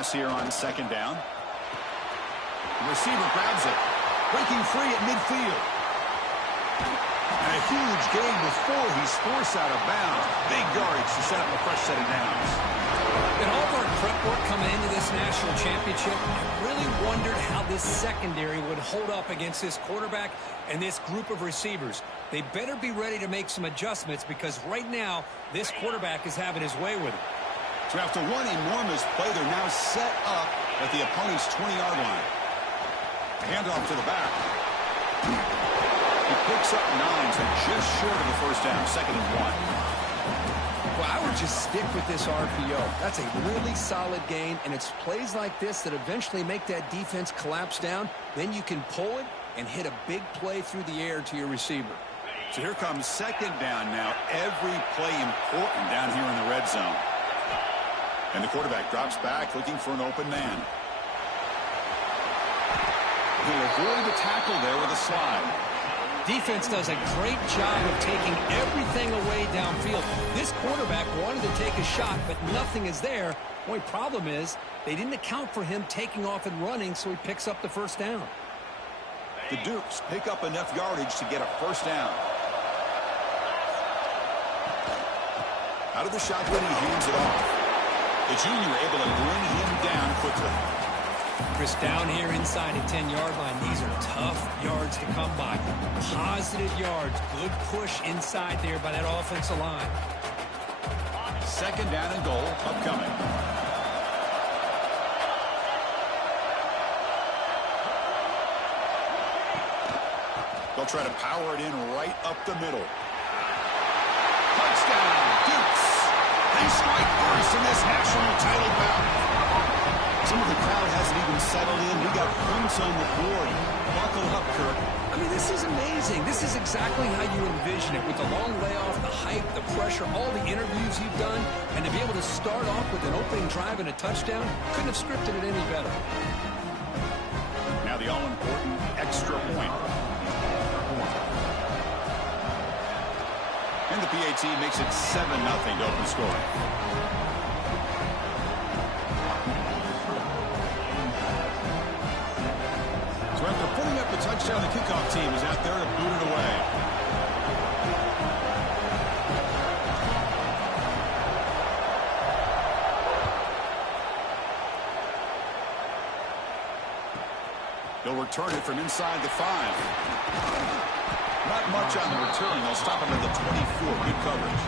pass here on second down. The receiver grabs it, breaking free at midfield. And a huge gain before he's forced out of bounds. Big yardage to set up a fresh set of downs. In all of our prep work coming into this national championship, I really wondered how this secondary would hold up against this quarterback and this group of receivers. They better be ready to make some adjustments because right now, this quarterback is having his way with it. So after one enormous play, they're now set up at the opponent's 20-yard line. Handoff to the back. He picks up 9, so just short of the first down, 2nd and 1. Well, I would just stick with this RPO. That's a really solid gain, and it's plays like this that eventually make that defense collapse down. Then you can pull it and hit a big play through the air to your receiver. So here comes 2nd down now. Every play important down here in the red zone. And the quarterback drops back looking for an open man. He'll avoid the tackle there with a slide. Defense does a great job of taking everything away downfield. This quarterback wanted to take a shot, but nothing is there. The only problem is they didn't account for him taking off and running, so he picks up the first down. The Dukes pick up enough yardage to get a first down. Out of the shotgun, he hands it off. The junior able to bring him down quickly. Chris, down here inside the 10-yard line, these are tough yards to come by. Positive yards, good push inside there by that offensive line. 2nd down and goal upcoming. They'll try to power it in right up the middle. Touchdown, Dukes. They strike first in this national title bout. Some of the crowd hasn't even settled in. We got points on the board. Buckle up, Kirk. I mean, this is amazing. This is exactly how you envision it. With the long layoff, the hype, the pressure, all the interviews you've done, and to be able to start off with an opening drive and a touchdown, couldn't have scripted it any better. Now the all-important extra point. And the PAT makes it 7-0 to open scoring. So after putting up the touchdown, the kickoff team is out there to boot it away. They'll return it from inside the 5. Not much on the return. They'll stop him at the 24. Good coverage.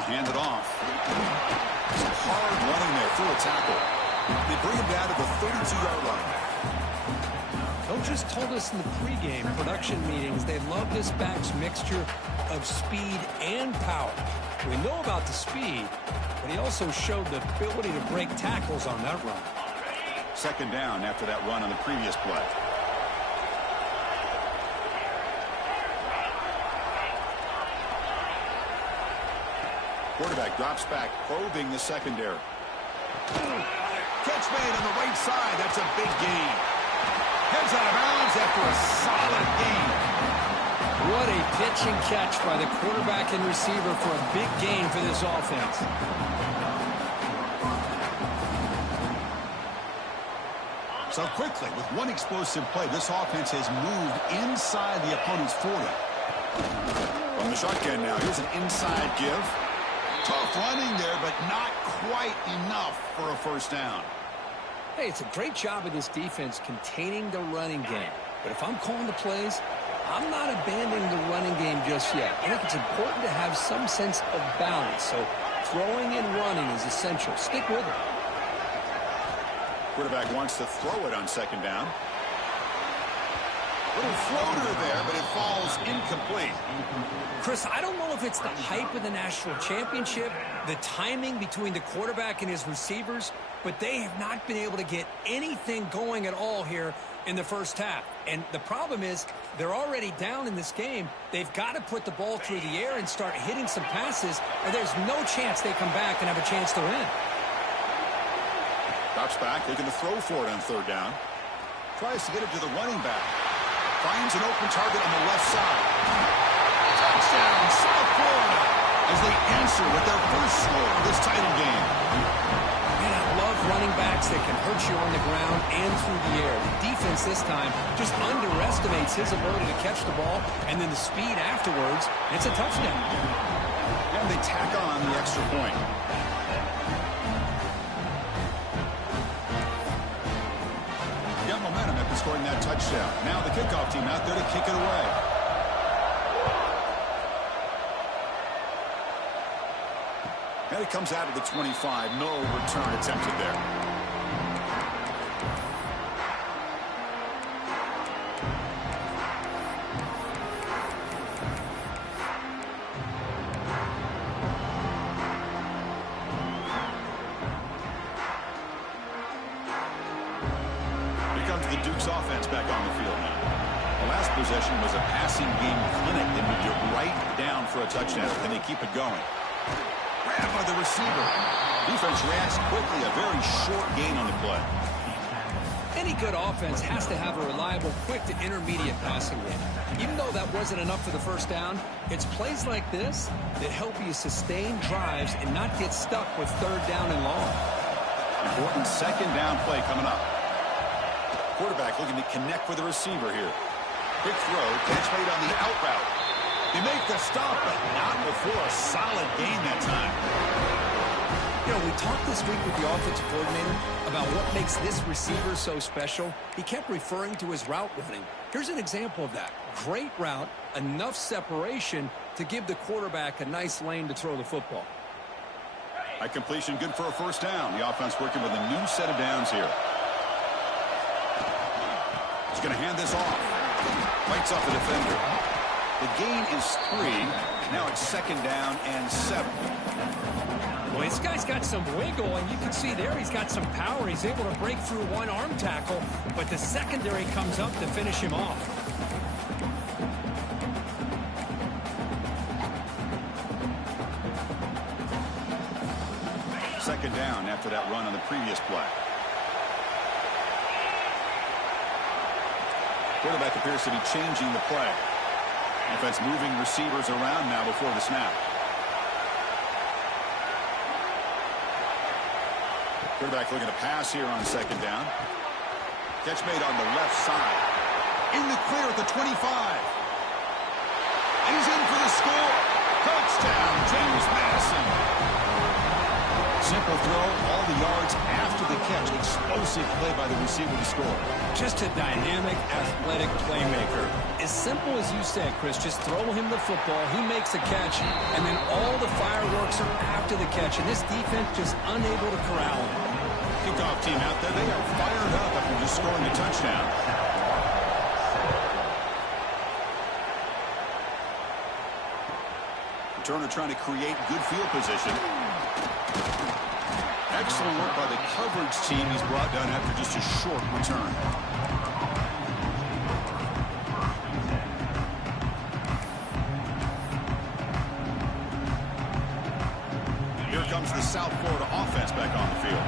Hand it off. Some hard running there through a tackle. They bring him down to the 32-yard line. Coaches told us in the pregame production meetings they love this back's mixture of speed and power. We know about the speed, but he also showed the ability to break tackles on that run. 2nd down after that run on the previous play. Quarterback drops back, probing the secondary. Catch made on the right side. That's a big gain. Heads out of bounds after a solid gain. What a pitch and catch by the quarterback and receiver for a big gain for this offense. So quickly, with one explosive play, this offense has moved inside the opponent's 40. From the shotgun now, here's an inside give. Tough running there, but not quite enough for a first down. Hey, it's a great job of this defense containing the running game. But if I'm calling the plays, I'm not abandoning the running game just yet. I think it's important to have some sense of balance. So throwing and running is essential. Stick with it. Quarterback wants to throw it on 2nd down. Little floater there, but it falls incomplete. Chris, I don't know if it's the hype of the national championship, the timing between the quarterback and his receivers, but they have not been able to get anything going at all here in the first half. And the problem is they're already down in this game. They've got to put the ball through the air and start hitting some passes, or there's no chance they come back and have a chance to win. Drops back, looking to throw for it on third down. Tries to get it to the running back. Finds an open target on the left side. Touchdown, South Florida, as they answer with their first score of this title game. Man, I love running backs that can hurt you on the ground and through the air. The defense this time just underestimates his ability to catch the ball, and then the speed afterwards, it's a touchdown. And they tack on the extra point. Got momentum after scoring that touchdown. Now the kickoff team out there to kick it away. And it comes out of the 25. No return attempted there. Here comes the Duke's offense back on the field now. The last possession was a passing game clinic. They moved it right down for a touchdown. Can they keep it going? Grab by the receiver. Defense reacts quickly. A very short gain on the play. Any good offense has to have a reliable, quick to intermediate passing game. Even though that wasn't enough for the first down, it's plays like this that help you sustain drives and not get stuck with third down and long. Important second down play coming up. Quarterback looking to connect with the receiver here. Quick throw, catch made on the out route. They make the stop, but not before a solid gain that time. You know, we talked this week with the offensive coordinator about what makes this receiver so special. He kept referring to his route running. Here's an example of that. Great route, enough separation to give the quarterback a nice lane to throw the football. A completion good for a first down. The offense working with a new set of downs here. He's going to hand this off. Fights off the defender. The gain is 3. Now it's second down and 7. Well, this guy's got some wiggle, and you can see there he's got some power. He's able to break through one arm tackle, but the secondary comes up to finish him off. Second down after that run on the previous play. Quarterback appears to be changing the play. Offense moving receivers around now before the snap. Quarterback looking to pass here on second down. Catch made on the left side. In the clear at the 25. And he's in for the score. Touchdown, James Madison. Simple throw, all the yards after the catch. Explosive play by the receiver to score. Just a dynamic, athletic playmaker. As simple as you said, Chris, just throw him the football, he makes a catch, and then all the fireworks are after the catch, and this defense just unable to corral him. Kickoff team out there, they are fired up after just scoring a touchdown. Turner trying to create good field position. Excellent work by the coverage team. He's brought down after just a short return. Here comes the South Florida offense back on the field.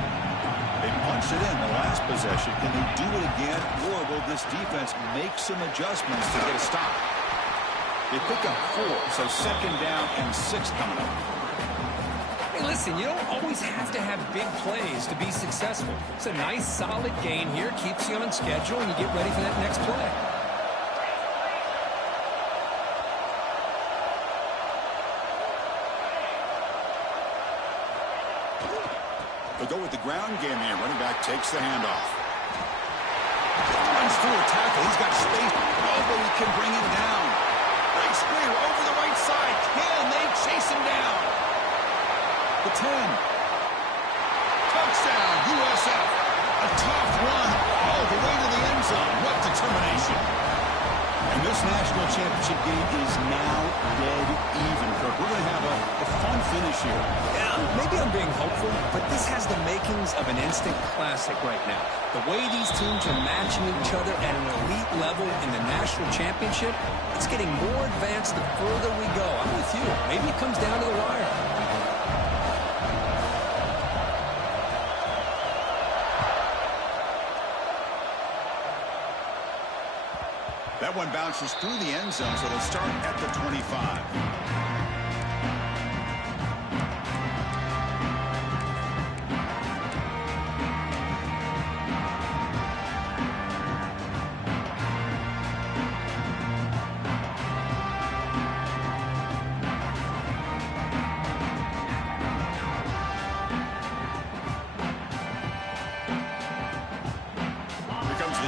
They punched it in the last possession. Can they do it again, or will this defense make some adjustments to get a stop? They pick up 4, so second down and 6 coming up. Hey, listen, you don't always have to have big plays to be successful. It's a nice, solid gain here, keeps you on schedule, and you get ready for that next play. They'll go with the ground game here. Running back takes the handoff. Runs through a tackle. He's got space. Nobody can bring him down. Nice clear over the right side. Can they chase him down? The 10. Touchdown, USF. A tough run all the way to the end zone. What determination. And This national championship game is now dead even, Kirk. We're going to have a fun finish here. Yeah, maybe I'm being hopeful, but this has the makings of an instant classic right now. The way these teams are matching each other at an elite level in the national championship, it's getting more advanced the further we go. I'm with you. Maybe it comes down to the wire. That one bounces through the end zone, so they'll start at the 25.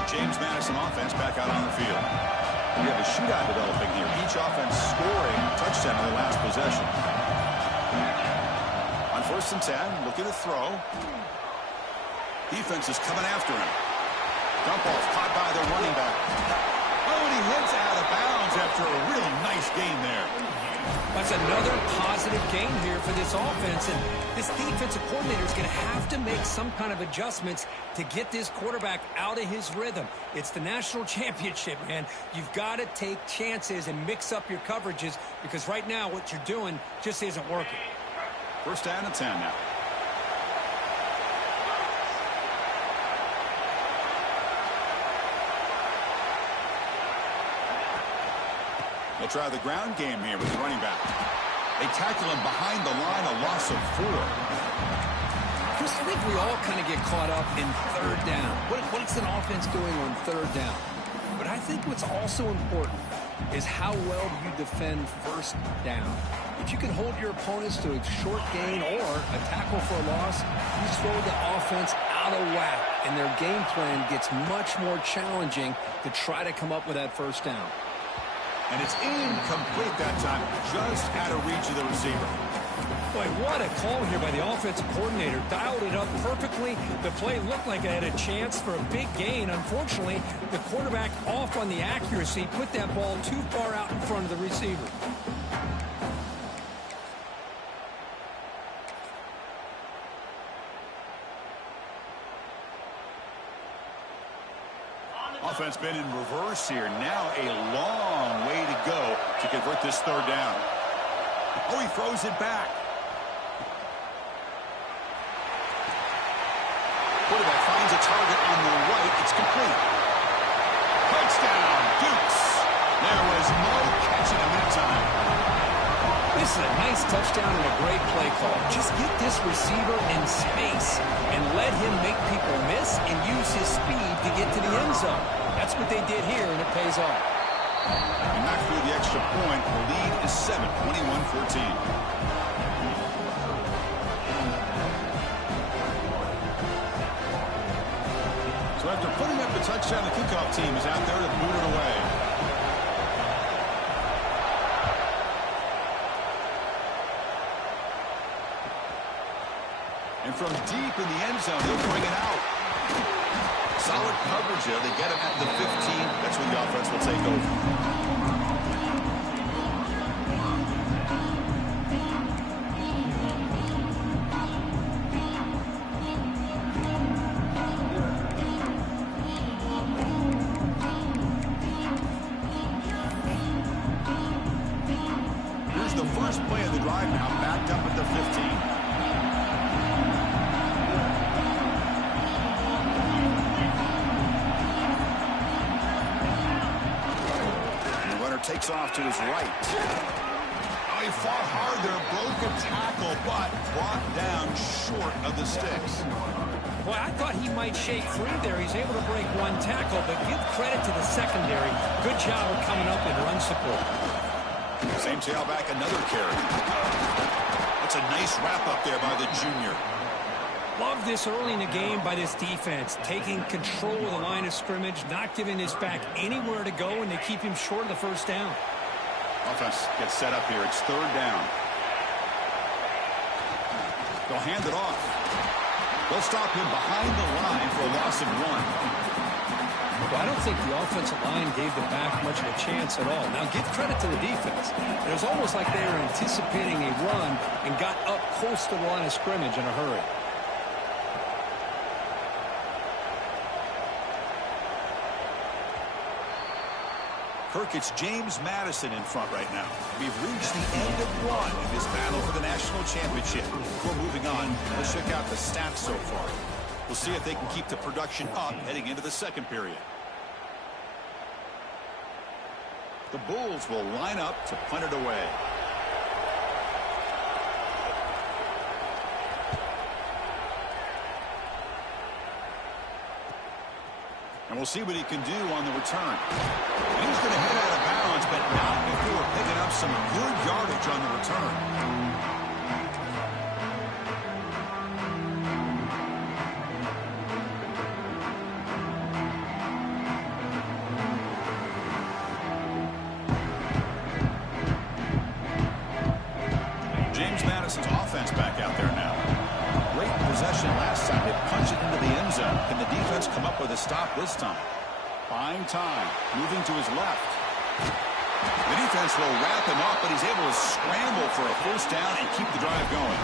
James Madison offense back out on the field. We have a shootout developing here. Each offense scoring a touchdown on their last possession. On 1st and 10, looking to throw. Defense is coming after him. Dump off, caught by the running back. Oh, and he heads out of bounds after a real nice gain there. That's another positive gain here for this offense, and this defensive coordinator is going to have to make some kind of adjustments to get this quarterback out of his rhythm. It's the national championship, man. You've got to take chances and mix up your coverages because right now what you're doing just isn't working. 1st down and 10 now. They'll try the ground game here with the running back. They tackle him behind the line, a loss of 4. Chris, I think we all kind of get caught up in 3rd down. What is an offense doing on 3rd down? But I think what's also important is how well you defend 1st down. If you can hold your opponents to a short gain or a tackle for a loss, you throw the offense out of whack, and their game plan gets much more challenging to try to come up with that 1st down. And it's incomplete that time, just out of reach of the receiver. Boy, what a call here by the offensive coordinator. Dialed it up perfectly. The play looked like it had a chance for a big gain. Unfortunately, the quarterback off on the accuracy, put that ball too far out in front of the receiver. Offense been in reverse here. Now a long way to go to convert this 3rd down. Oh, he throws it back. Quarterback finds a target on the right. It's complete. Touchdown, Dukes. There was no catching him that time. This is a nice touchdown and a great play call. Just get this receiver in space and let him make people miss and use his speed to get to the end zone. That's what they did here, and it pays off. And not through the extra point. The lead is 7, 21-14. So after putting up the touchdown, the kickoff team is out there to boot it away. And from deep in the end zone, they'll bring it out. Solid coverage there. They get him at the 15. That's when the offense will take over. Here's the first play of the drive now, backed up at the 15. Takes off to his right. Oh, he fought hard there, broke a tackle, but brought down short of the sticks. Well, I thought he might shake free there. He's able to break one tackle, but give credit to the secondary. Good job of coming up in run support. Same tailback, another carry. That's a nice wrap up there by the junior. Love this early in the game by this defense, taking control of the line of scrimmage, not giving this back anywhere to go, and they keep him short of the 1st down. Offense gets set up here. It's 3rd down. They'll hand it off. They'll stop him behind the line for a loss of 1. Well, I don't think the offensive line gave the back much of a chance at all. Now, give credit to the defense. It was almost like they were anticipating a run and got up close to the line of scrimmage in a hurry. Kirk, it's James Madison in front right now. We've reached the end of one in this battle for the national championship. Before moving on, let's check out the stats so far. We'll see if they can keep the production up heading into the second period. The Bulls will line up to punt it away. And we'll see what he can do on the return. And he's going to head out of bounds, but not before picking up some good yardage on the return. James Madison's offense back out there now. Great possession last time. They punch it into the end zone. Can the defense come up with a stop this time? Buying time. Moving to his left. The defense will wrap him up, but he's able to scramble for a first down and keep the drive going.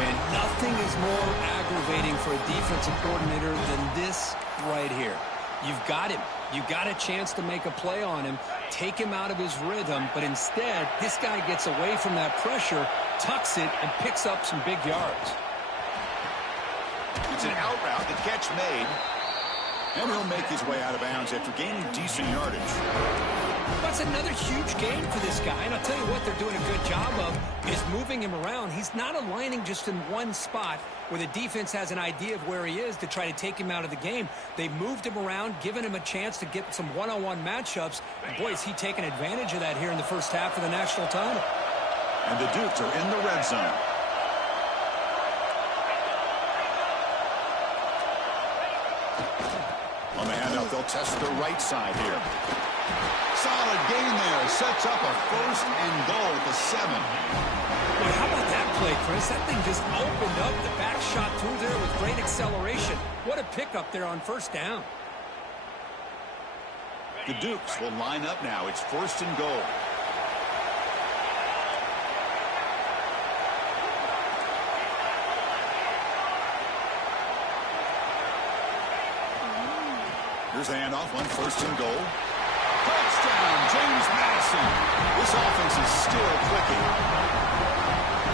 Man, nothing is more aggravating for a defensive coordinator than this right here. You've got him. You've got a chance to make a play on him, take him out of his rhythm, but instead, this guy gets away from that pressure, tucks it, and picks up some big yards. It's an out route, the catch made, and he'll make his way out of bounds after gaining decent yardage. That's another huge gain for this guy, and I'll tell you what they're doing a good job of is moving him around. He's not aligning just in one spot where the defense has an idea of where he is to try to take him out of the game. They moved him around, given him a chance to get some one-on-one matchups. And boy, is he taking advantage of that here in the first half of the national title. And the Dukes are in the red zone. On the handout, they'll test the right side here. Solid gain there. Sets up a first and goal at the 7. Boy, how about that play, Chris? That thing just opened up. The back shot through there with great acceleration. What a pickup there on first down. The Dukes will line up now. It's first and goal. Here's the handoff, one first and goal. Touchdown, James Madison. This offense is still clicking.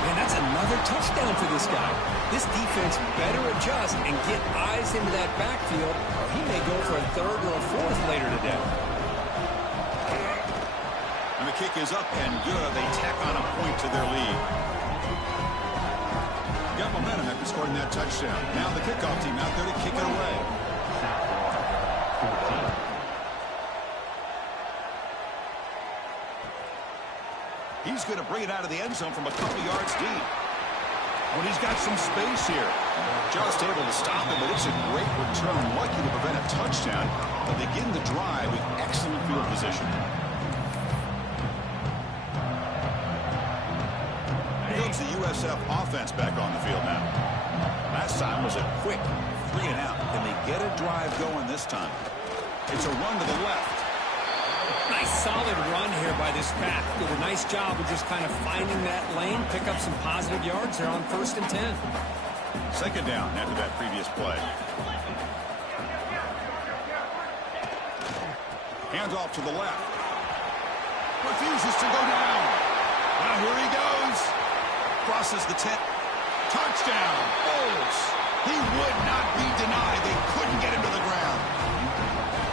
Man, that's another touchdown for this guy. This defense better adjust and get eyes into that backfield, or he may go for a third or a fourth later today. And the kick is up and good. They tack on a point to their lead. Got momentum after scoring that touchdown. Now the kickoff team out there to kick it away. He's going to bring it out of the end zone from a couple yards deep. When he's got some space here. Just able to stop him, but it's a great return. Lucky to prevent a touchdown. But begin the drive with excellent field position. Here comes the USF offense back on the field now. Last time was a quick 3 and out. Can they get a drive going this time? It's a run to the left. Nice solid run here by this back. Did a nice job of just kind of finding that lane, pick up some positive yards. They're on first and 10. Second down after that previous play. Hands off to the left. Refuses to go down. Now here he goes. Crosses the 10. Touchdown. Bulls. He would not be denied. They couldn't get him to the ground.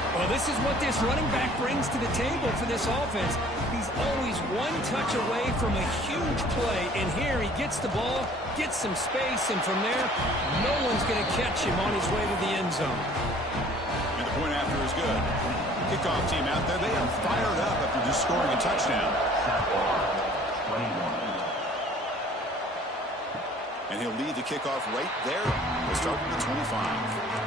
Well, this is what this running back brings to the table for this offense. He's always one touch away from a huge play, and here he gets the ball, gets some space, and from there, no one's going to catch him on his way to the end zone. And the point after is good. Kickoff team out there, they are fired up after just scoring a touchdown. And he'll lead the kickoff right there. We'll start with the 25.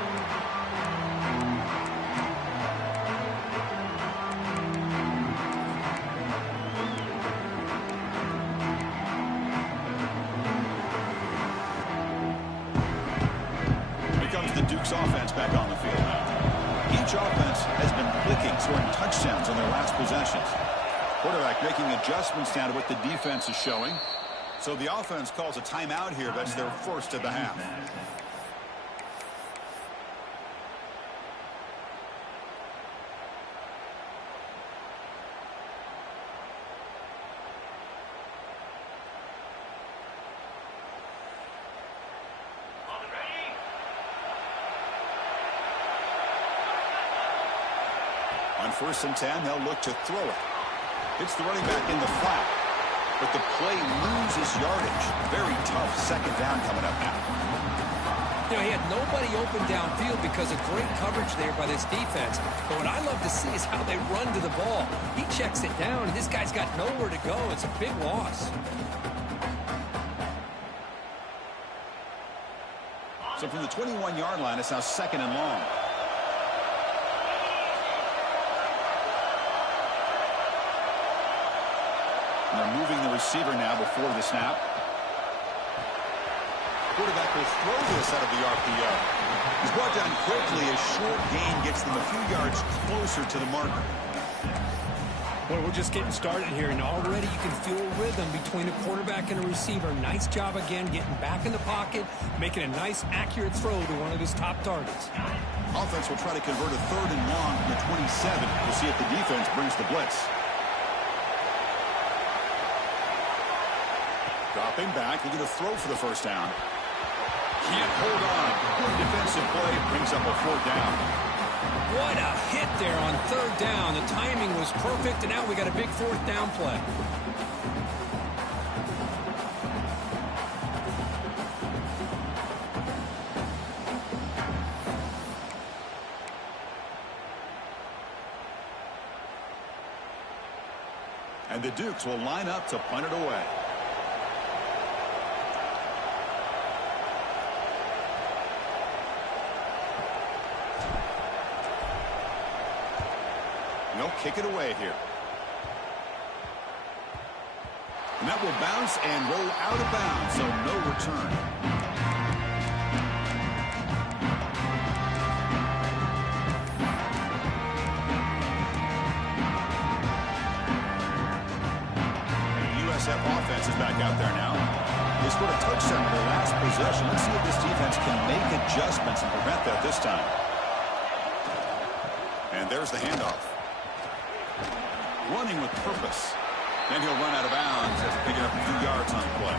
Offense back on the field now. Each touchdowns on their last possessions. Quarterback making adjustments now to what the defense is showing. So the offense calls a timeout here. That's their first of the half. On 1st and 10, they'll look to throw it. Hits the running back in the flat. But the play loses yardage. Very tough second down coming up now. You know, he had nobody open downfield because of great coverage there by this defense. But what I love to see is how they run to the ball. He checks it down, and this guy's got nowhere to go. It's a big loss. So from the 21-yard line, it's now 2nd and long. And they're moving the receiver now before the snap. Quarterback will throw this out of the RPO. He's brought down quickly. A short gain gets them a few yards closer to the marker. Well, we're just getting started here, and already you can feel a rhythm between a quarterback and a receiver. Nice job again getting back in the pocket, making a nice, accurate throw to one of his top targets. Offense will try to convert a 3rd and long from the 27. We'll see if the defense brings the blitz. Dropping back, looking to throw for the first down. Can't hold on. Good defensive play, brings up a 4th down. What a hit there on 3rd down. The timing was perfect, and now we got a big 4th down play. And the Dukes will line up to punt it away. They'll kick it away here. And that will bounce and roll out of bounds, so no return. And the USF offense is back out there now. They scored a touchdown in their last possession. Let's see if this defense can make adjustments and prevent that this time. And there's the handoff. Running with purpose. Then he'll run out of bounds after picking up a few yards on the play.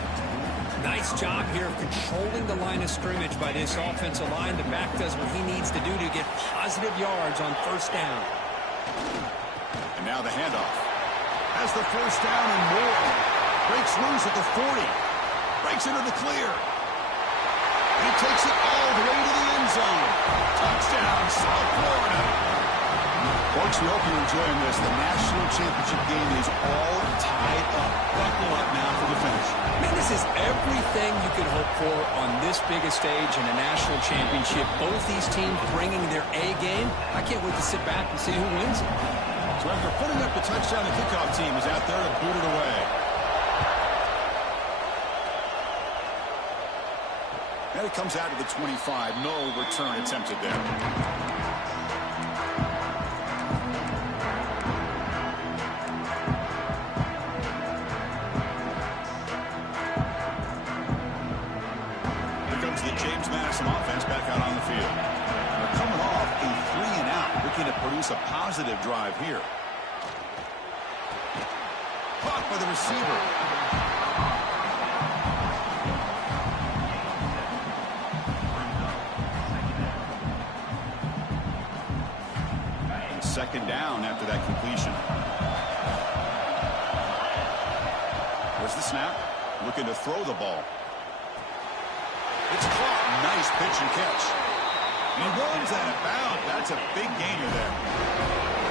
Nice job here of controlling the line of scrimmage by this offensive line. The back does what he needs to do to get positive yards on 1st down. And now the handoff. Has the 1st down and more. Breaks loose at the 40. Breaks into the clear. He takes it all the way to the end zone. Touchdown, South Florida. Folks, we hope you're enjoying this. The national championship game is all tied up. Buckle up now for the finish. Man, this is everything you could hope for on this biggest stage in a national championship. Both these teams bringing their A game. I can't wait to sit back and see who wins it. So after putting up the touchdown, the kickoff team is out there to boot it away. And it comes out to the 25. No return attempted there. Offense back out on the field. They're coming off a 3-and-out, looking to produce a positive drive here. Caught by the receiver. And 2nd down after that completion. There's the snap. Looking to throw the ball. It's caught. Nice pitch and catch. And he runs out of bounds. That's a big gainer there.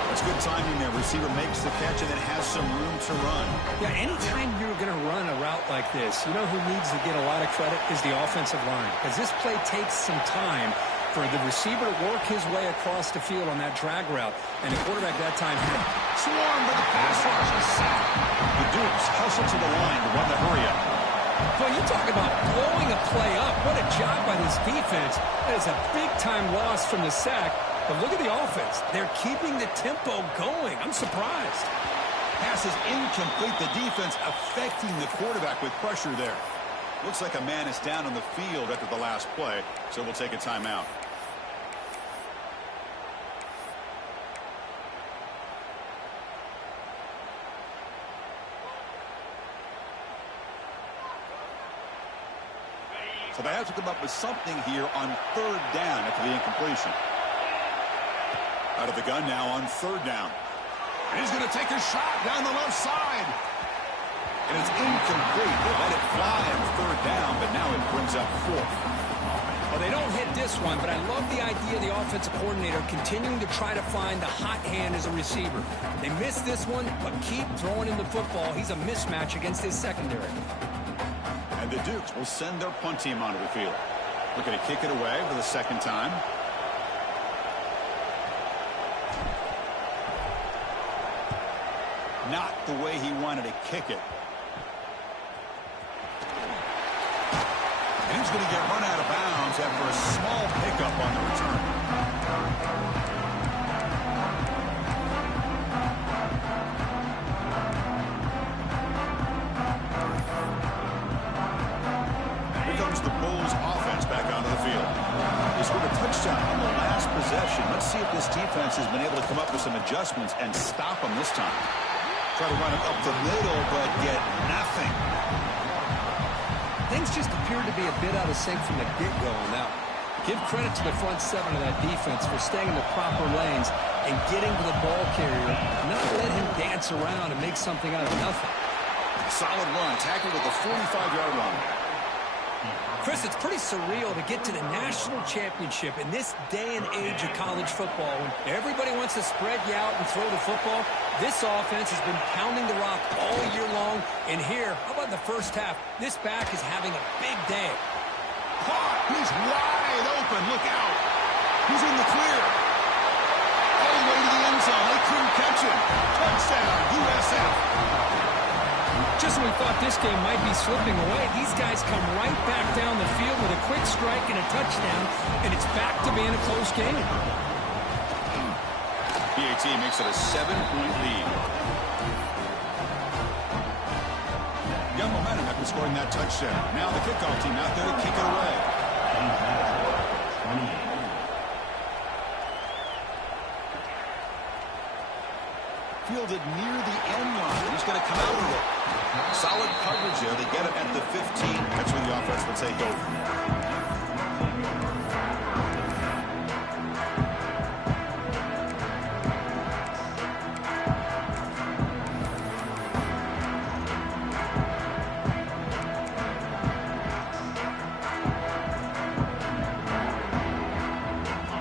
That's good timing there. Receiver makes the catch and then has some room to run. Yeah, anytime you're going to run a route like this, you know who needs to get a lot of credit is the offensive line. Because this play takes some time for the receiver to work his way across the field on that drag route. And the quarterback that time had it. Swarmed by the pass rush and sacked. The Dukes hustle to the line to run the hurry up. Well, you talk about blowing a play up. What a job by this defense. That is a big-time loss from the sack. But look at the offense. They're keeping the tempo going. I'm surprised. Pass is incomplete. The defense affecting the quarterback with pressure there. Looks like a man is down on the field after the last play, so we'll take a timeout. So they have to come up with something here on third down after the incompletion. Out of the gun now on third down. And he's going to take a shot down the left side. And it's incomplete. They let it fly on third down, but now it brings up fourth. Well, they don't hit this one, but I love the idea of the offensive coordinator continuing to try to find the hot hand as a receiver. They missed this one, but keep throwing him the football. He's a mismatch against his secondary. And the Dukes will send their punt team onto the field. Looking to kick it away for the second time. Not the way he wanted to kick it. And he's going to get run out of bounds after a small pickup on the return. The Bulls offense back onto the field. They scored a touchdown on the last possession. Let's see if this defense has been able to come up with some adjustments and stop them this time. Try to run it up the middle, but get nothing. Things just appeared to be a bit out of sync from the get-go on that one. Give credit to the front seven of that defense for staying in the proper lanes and getting to the ball carrier, not let him dance around and make something out of nothing. Solid run, tackled at the 45-yard line. Chris, it's pretty surreal to get to the national championship in this day and age of college football when everybody wants to spread you out and throw the football. This offense has been pounding the rock all year long. And here, how about in the first half? This back is having a big day. Caught! He's wide open. Look out. He's in the clear. All the way to the end zone. They couldn't catch him. Touchdown, USF. Just when we thought this game might be slipping away, these guys come right back down the field with a quick strike and a touchdown, and it's back to being a close game. PAT makes it a 7-point lead. Young momentum after scoring that touchdown. Now the kickoff team out there to kick it away. Fielded near the end line. He's going to come out with it. Solid coverage there. They get him at the 15. That's where the offense will take over.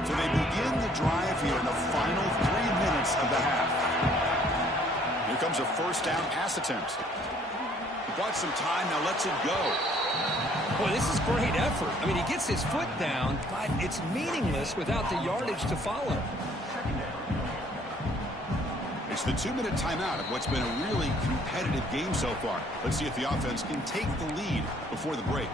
So they begin the drive here in the final 3 minutes of the half. Here comes a first down pass attempt. Bought some time, now lets it go. Boy, this is great effort. I mean, he gets his foot down, but it's meaningless without the yardage to follow. It's the 2-minute timeout of what's been a really competitive game so far. Let's see if the offense can take the lead before the break.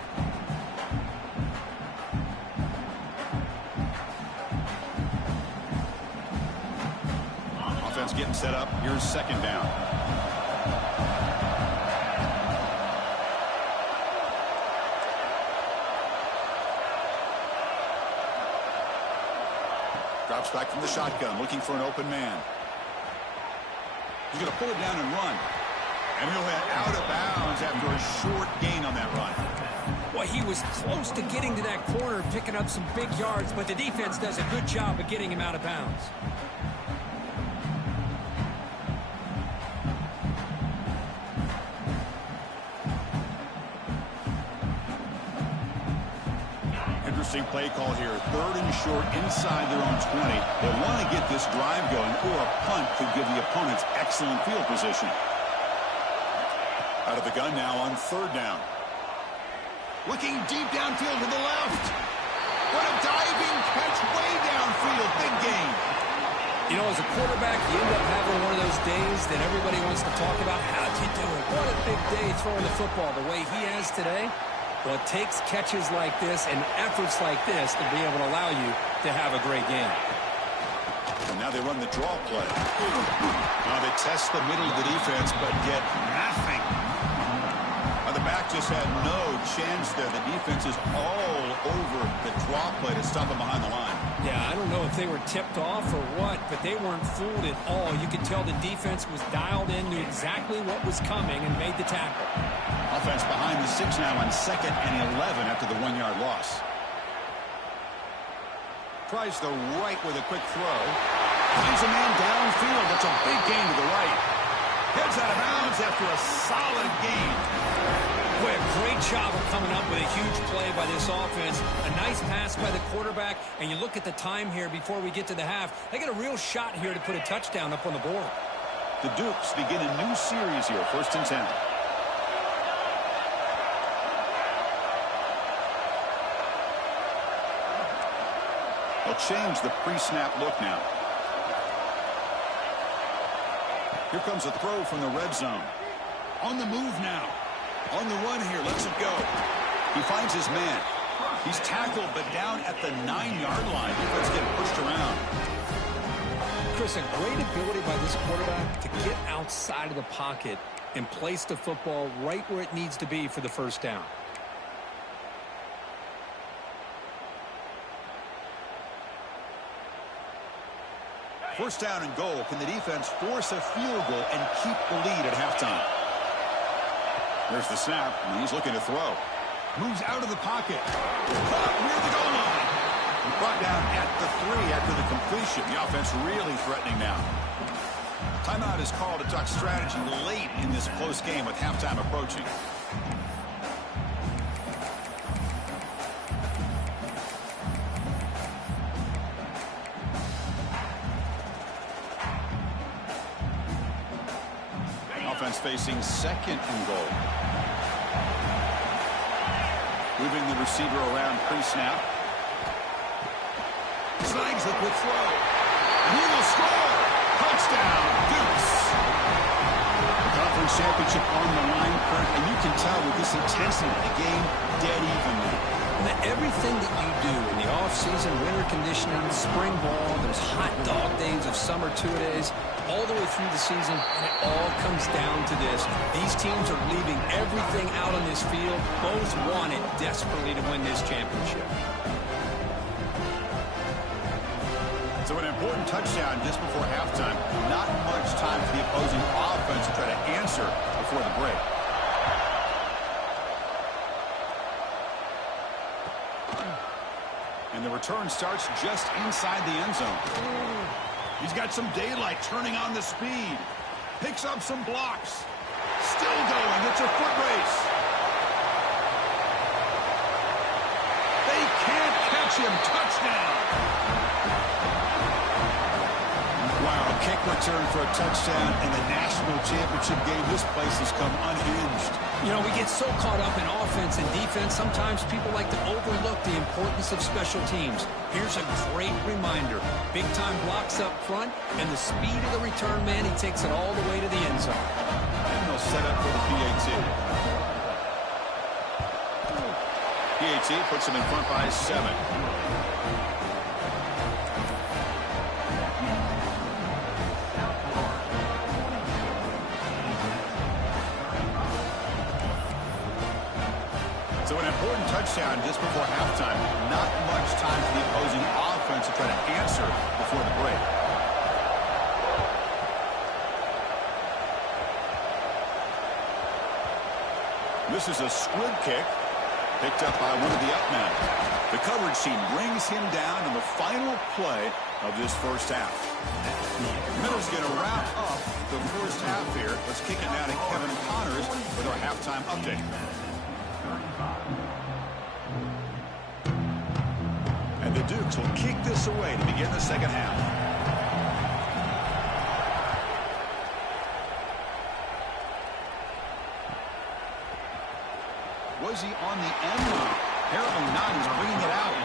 Offense getting set up. Here's second down. Drops back from the shotgun, looking for an open man. He's going to pull it down and run. And he'll head out of bounds after a short gain on that run. Boy, he was close to getting to that corner, picking up some big yards, but the defense does a good job of getting him out of bounds. Interesting play call here. 3rd and short inside their own 20. They want to get this drive going, or a punt could give the opponents excellent field position. Out of the gun now on 3rd down. Looking deep downfield to the left. What a diving catch way downfield. Big gain. You know, as a quarterback, you end up having one of those days that everybody wants to talk about. How'd you do it? What a big day throwing the football the way he has today. Well, it takes catches like this and efforts like this to be able to allow you to have a great game. Now they run the draw play. Now they test the middle of the defense, but get nothing. Now the back just had no chance there. The defense is all over the draw play to stop him behind the line. Yeah, I don't know if they were tipped off or what, but they weren't fooled at all. You could tell the defense was dialed in, knew exactly what was coming, and made the tackle. Offense behind the 6 now on 2nd and 11 after the 1-yard loss. Tries the right with a quick throw. Finds a man downfield. That's a big gain to the right. Heads out of bounds after a solid gain. Boy, a great job of coming up with a huge play by this offense. A nice pass by the quarterback. And you look at the time here before we get to the half. They got a real shot here to put a touchdown up on the board. The Dukes begin a new series here. 1st and 10. They'll change the pre-snap look now. Here comes a throw from the red zone. On the move now. On the run here. Lets it go. He finds his man. He's tackled, but down at the 9-yard line. Defense getting pushed around. Chris, a great ability by this quarterback to get outside of the pocket and place the football right where it needs to be for the first down. First down and goal. Can the defense force a field goal and keep the lead at halftime? There's the snap, and he's looking to throw. Moves out of the pocket. Caught near the goal line. Brought down at the 3 after the completion. The offense really threatening now. Timeout is called to talk strategy late in this close game with halftime approaching. Offense facing 2nd and goal. Moving the receiver around pre-snap. Snags the quick throw. And he will score. Touchdown, Dukes. Conference championship on the line, Kurt, and you can tell with this intensity, the game dead even now. Everything that you do in the off-season, winter conditioning, spring ball, there's hot dog days of summer two-a-days, all the way through the season, and it all comes down to this. These teams are leaving everything out on this field. Both want it desperately to win this championship. So an important touchdown just before halftime. Not much time for the opposing offense to try to answer before the break. And the return starts just inside the end zone. He's got some daylight turning on the speed. Picks up some blocks. Still going. It's a foot race. They can't catch him. Touchdown. Wow, kick return for a touchdown in the national championship game. This place has come unhinged. You know, we get so caught up in offense and defense, sometimes people like to overlook the importance of special teams. Here's a great reminder. Big-time blocks up front, and the speed of the return man, he takes it all the way to the end zone. And they'll set up for the PAT. PAT puts him in front by 7. So an important touchdown just before halftime. Not much time for the opposing offense to try to answer before the break. This is a squib kick picked up by one of the up men. The coverage team brings him down in the final play of this first half. Middle's going to wrap up the first half here. Let's kick it now to Kevin Connors with our halftime update. And the Dukes will kick this away to begin the second half. Was he on the end line? Apparently not. He's bringing it out.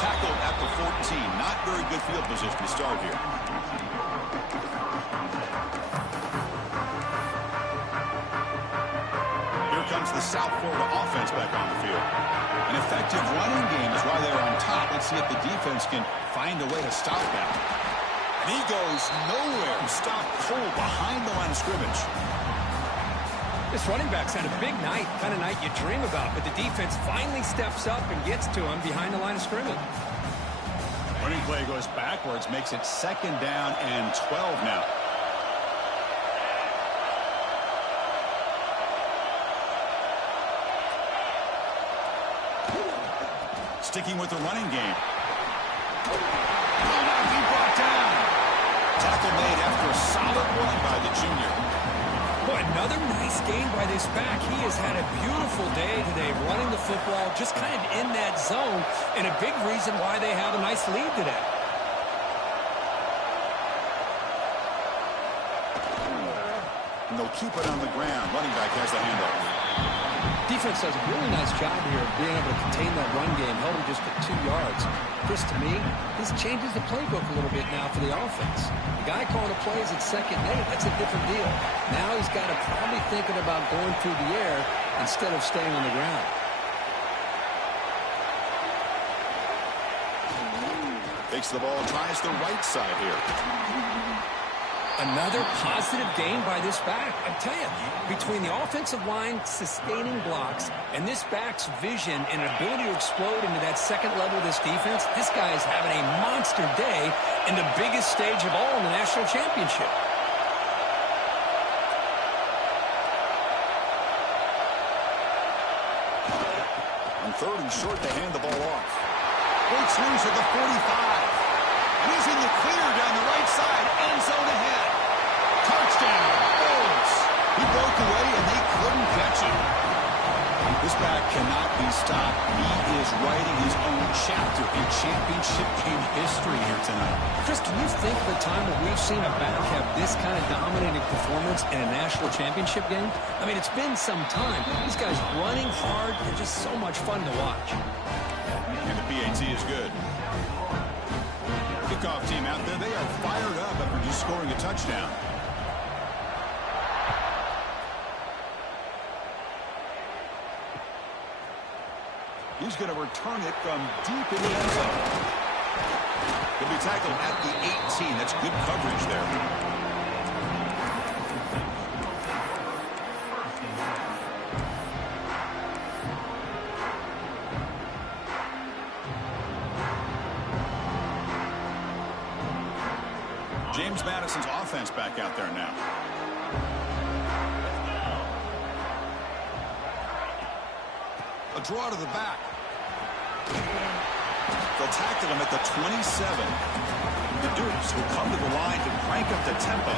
Tackled at the 14. Not very good field position to start here. Here comes the South Florida offense back on the field. An effective running game is why they're on top. Let's see if the defense can find a way to stop that. And he goes nowhere. Stopped cold behind the line of scrimmage. This running back's had a big night, kind of night you dream about, but the defense finally steps up and gets to him behind the line of scrimmage. Running play goes backwards, makes it 2nd down and 12 now. Sticking with the running game. Will not be brought down. Tackle made after a solid run by the junior. Boy, another nice gain by this back. He has had a beautiful day today running the football, just kind of in that zone, and a big reason why they have a nice lead today. And they'll keep it on the ground. Running back has the handoff. Defense does a really nice job here of being able to contain that run game, held him just at 2 yards. Chris, to me, this changes the playbook a little bit now for the offense. The guy calling the plays at 2nd and 8, that's a different deal. Now he's got to probably thinking about going through the air instead of staying on the ground. Takes the ball, tries the right side here. Another positive gain by this back. I'm telling you, between the offensive line sustaining blocks and this back's vision and ability to explode into that 2nd level of this defense, this guy is having a monster day in the biggest stage of all in the national championship. On 3rd and short, they hand the ball off. Breaks loose at the 45. He's in the clear down the right side. End zone ahead. Touchdown. Bills. He broke away, and they couldn't catch him. This back cannot be stopped. He is writing his own chapter in championship game history here tonight. Chris, can you think of a time when we've seen a back have this kind of dominating performance in a national championship game? I mean, it's been some time. These guys running hard. They're just so much fun to watch. And the PAT is good. Kickoff team out there, they are fired up after just scoring a touchdown. He's going to return it from deep in the end zone. He'll be tackled at the 18. That's good coverage there. James Madison's offense back out there now. A draw to the back. They'll tackle him at the 27. The Dukes will come to the line to crank up the tempo.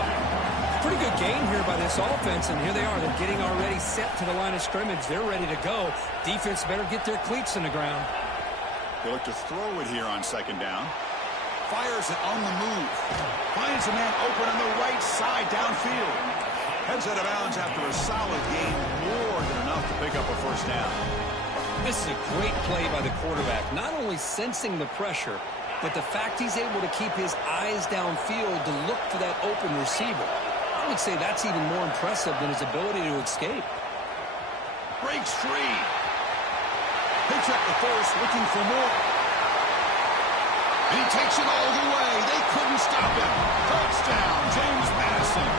Pretty good game here by this offense, and here they are. They're getting already set to the line of scrimmage. They're ready to go. Defense better get their cleats in the ground. They look to throw it here on 2nd down. Fires it on the move. Finds a man open on the right side downfield. Heads out of bounds after a solid game. More than enough to pick up a 1st down. This is a great play by the quarterback. Not only sensing the pressure, but the fact he's able to keep his eyes downfield to look for that open receiver. I would say that's even more impressive than his ability to escape. Breaks free. Picks up the first, looking for more. And he takes it all the way. They couldn't stop him. Touchdown, James Madison.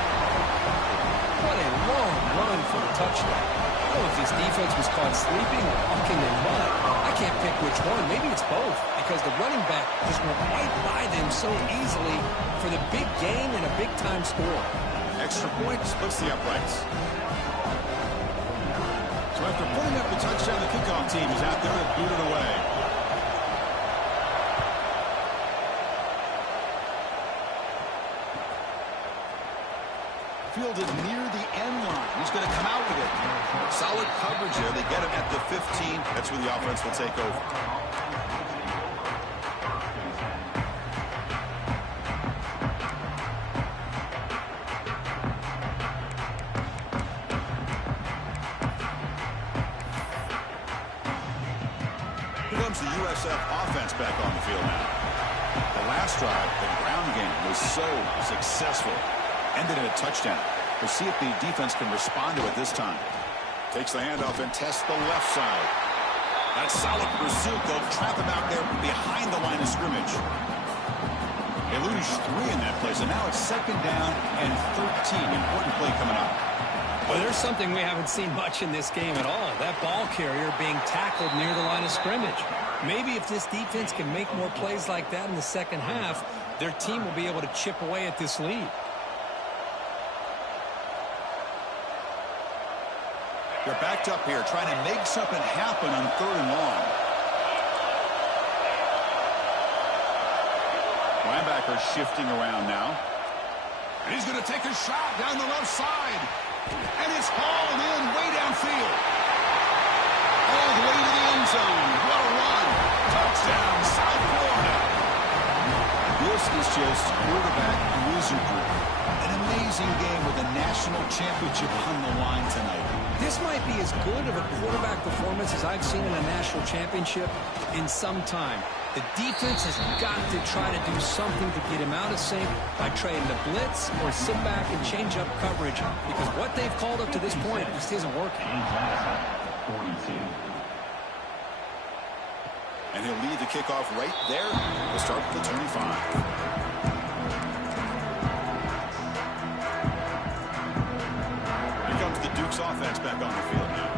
What a long run for the touchdown. I don't know if this defense was caught sleeping or walking in mud. I can't pick which one. Maybe it's both, because the running back just went right by them so easily for the big gain and a big-time score. Extra point splits the uprights. So after putting up the touchdown, the kickoff team is out there to boot it away. Fielded near the end line. He's going to come out with it. Solid coverage there. They get him at the 15. That's where the offense will take over. Here comes the USF offense back on the field now. The last drive, the ground game, was so successful. Ended in a touchdown. We'll see if the defense can respond to it this time. Takes the handoff and tests the left side. That's solid pursuit. They'll trap him out there behind the line of scrimmage. They lose 3 in that play, so now it's 2nd down and 13. Important play coming up. Well, there's something we haven't seen much in this game at all. That ball carrier being tackled near the line of scrimmage. Maybe if this defense can make more plays like that in the second half, their team will be able to chip away at this lead. They're backed up here, trying to make something happen on 3rd and long. Linebacker shifting around now. And he's going to take a shot down the left side. And it's hauled in way downfield. All the way to the end zone. What a run. Touchdown, South Florida. This is just quarterback wizardry. An amazing game with a national championship on the line tonight. This might be as good of a quarterback performance as I've seen in a national championship in some time. The defense has got to try to do something to get him out of sync by trying to blitz or sit back and change up coverage, because what they've called up to this point just isn't working. And he'll lead the kickoff right there. We'll start with the 25. Here comes the Duke's offense back on the field now.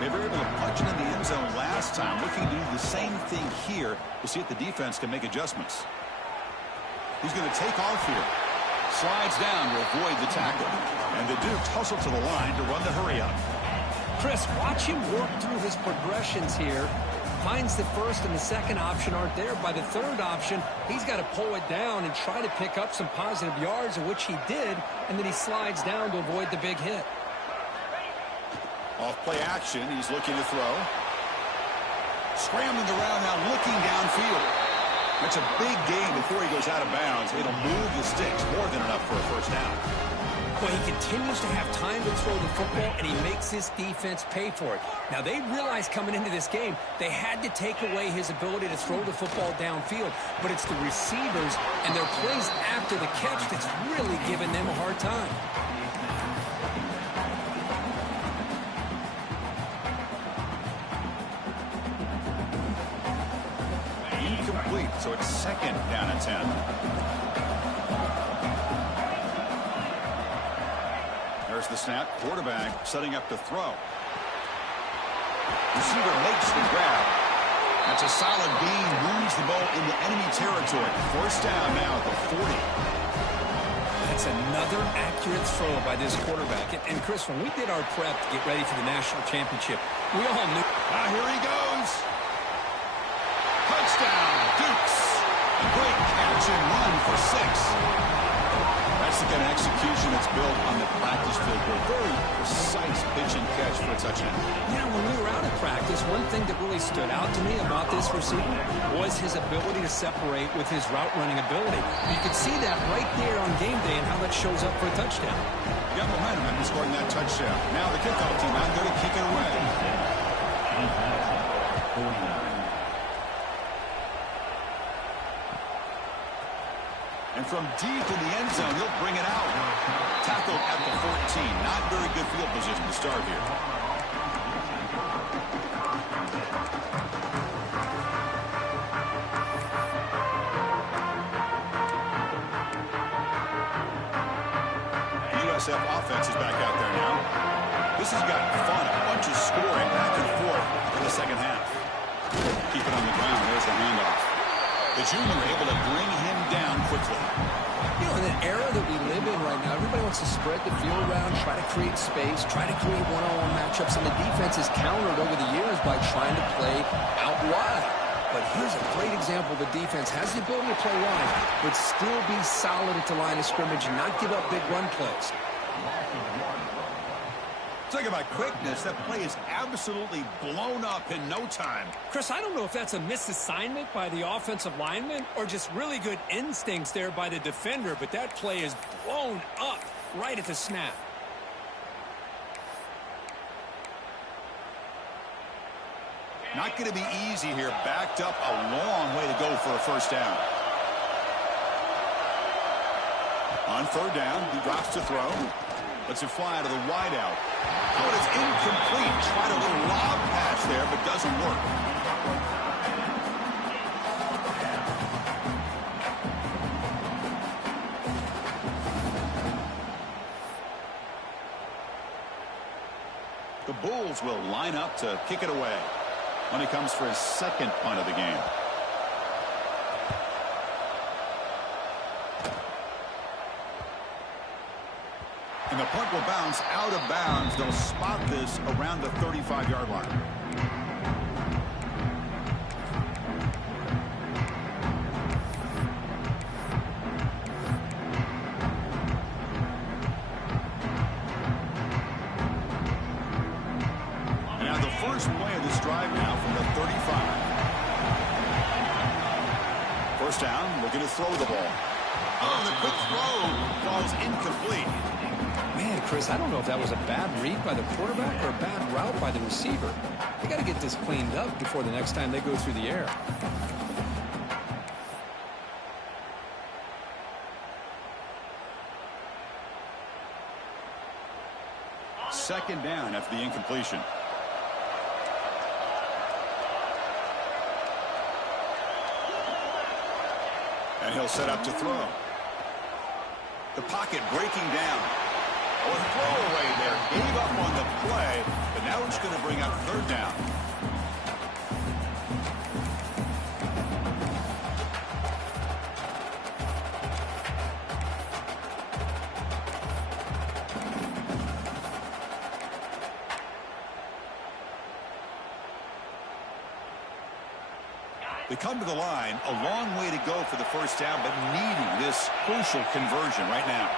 They were able to punch it in the end zone last time, looking to do the same thing here to see if the defense can make adjustments. He's going to take off here. Slides down to avoid the tackle. And the Dukes hustle to the line to run the hurry-up. Chris, watch him work through his progressions here. Finds the first and the second option aren't there. By the third option, he's got to pull it down and try to pick up some positive yards, of which he did, and then he slides down to avoid the big hit. Off play action, he's looking to throw. Scrambling around now, looking downfield. That's a big gain before he goes out of bounds. It'll move the sticks, more than enough for a first down. Well, he continues to have time to throw the football, and he makes his defense pay for it. Now, they realized coming into this game, they had to take away his ability to throw the football downfield, but it's the receivers and their plays after the catch that's really giving them a hard time. Incomplete, so it's 2nd down and 10. There's the snap. Quarterback setting up to throw. Receiver makes the grab. That's a solid gain. Moves the ball into enemy territory. First down now at the 40. That's another accurate throw by this quarterback. And Chris, when we did our prep to get ready for the national championship, we all knew. Now here he goes. Touchdown, Dukes. A great catch and run for 6. That's the kind of execution that's built on the practice field. A very precise pitch and catch for a touchdown. Yeah, when we were out of practice, one thing that really stood out to me about this receiver was his ability to separate with his route running ability. You could see that right there on game day and how that shows up for a touchdown. Got momentum after scoring that touchdown. Now the kickoff team out there to kick it away. And from deep in the end zone, he'll bring it out. Tackled at the 14. Not very good field position to start here. USF offense is back out there now. This has gotten fun. A bunch of scoring back and forth in the second half. Keep it on the ground. There's the handoff. The junior able to bring him down quickly. You know, in an era that we live in right now, everybody wants to spread the field around, try to create space, try to create one-on-one matchups, and the defense has countered over the years by trying to play out wide. But here's a great example. The defense has the ability to play wide, but still be solid at the line of scrimmage and not give up big run plays. Talking about quickness, that play is absolutely blown up in no time. Chris, I don't know if that's a misassignment by the offensive lineman or just really good instincts there by the defender, but that play is blown up right at the snap. Not going to be easy here. Backed up a long way to go for a first down. On 3rd down, he drops to throw. Lets it fly to the wideout. Oh, it's incomplete. Tried a little lob pass there, but doesn't work. The Bulls will line up to kick it away when he comes for his second punt of the game. And the punt will bounce out of bounds. They'll spot this around the 35-yard line. And now the first play of this drive now from the 35. First down, looking to throw the ball. Oh, the quick throw falls incomplete. Man, Chris, I don't know if that was a bad read by the quarterback or a bad route by the receiver. They got to get this cleaned up before the next time they go through the air. Second down after the incompletion. And he'll set up to throw. The pocket breaking down. Oh, a throwaway there. Gave up on the play, but now it's going to bring up third down. They come to the line, a long way to go for the first down, but needing this crucial conversion right now.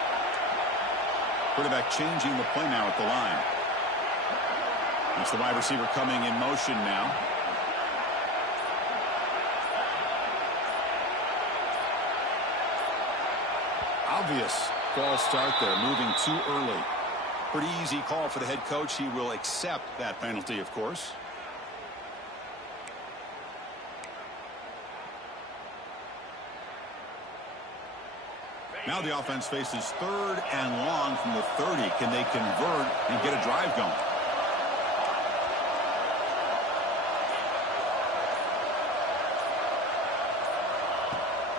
Quarterback changing the play now at the line. That's the wide receiver coming in motion now. Obvious false start there, moving too early. Pretty easy call for the head coach. He will accept that penalty, of course. Now the offense faces third and long from the 30. Can they convert and get a drive going?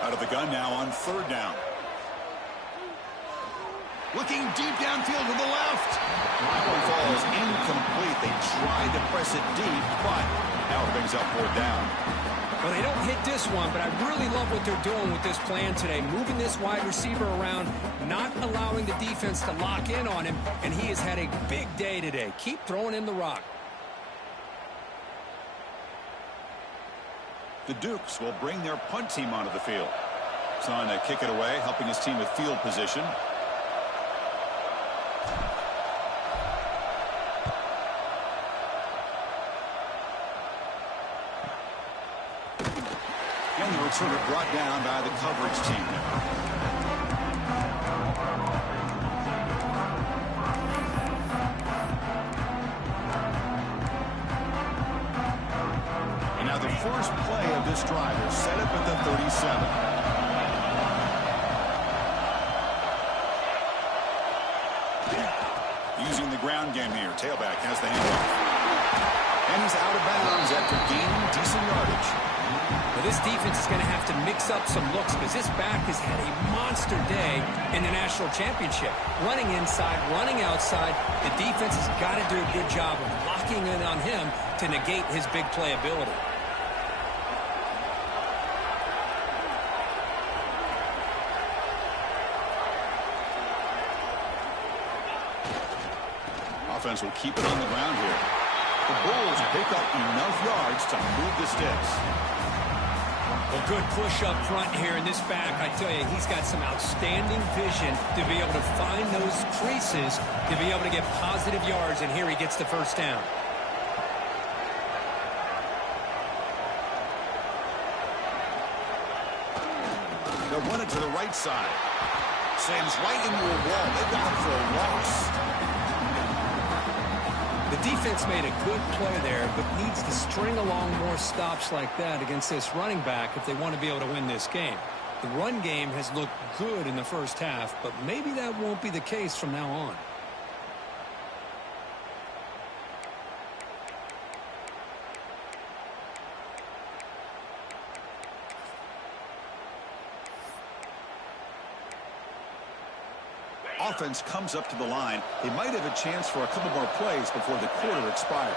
Out of the gun now on third down. Looking deep downfield to the left. That one falls incomplete. They tried to press it deep, but now it brings up fourth down. Well, they don't hit this one, but I really love what they're doing with this plan today. Moving this wide receiver around, not allowing the defense to lock in on him, and he has had a big day today. Keep throwing in the rock. The Dukes will bring their punt team onto the field. It's on to kick it away, helping his team with field position. And the returner brought down by the coverage team there. And now the first play of this drive is set up at the 37. Using the ground game here. Tailback has the handoff. And he's out of bounds after gaining decent yardage. Well, this defense is going to have to mix up some looks because this back has had a monster day in the national championship. Running inside, running outside. The defense has got to do a good job of locking in on him to negate his big play ability. Offense will keep it on the ground here. The Bulls pick up enough yards to move the sticks. A good push up front here in this back. I tell you, he's got some outstanding vision to be able to find those creases, to be able to get positive yards, and here he gets the first down. They'll run it to the right side. Sam's right into a wall. They've got him for a loss. The defense made a good play there, but needs to string along more stops like that against this running back if they want to be able to win this game. The run game has looked good in the first half, but maybe that won't be the case from now on. offense comes up to the line, they might have a chance for a couple more plays before the quarter expires.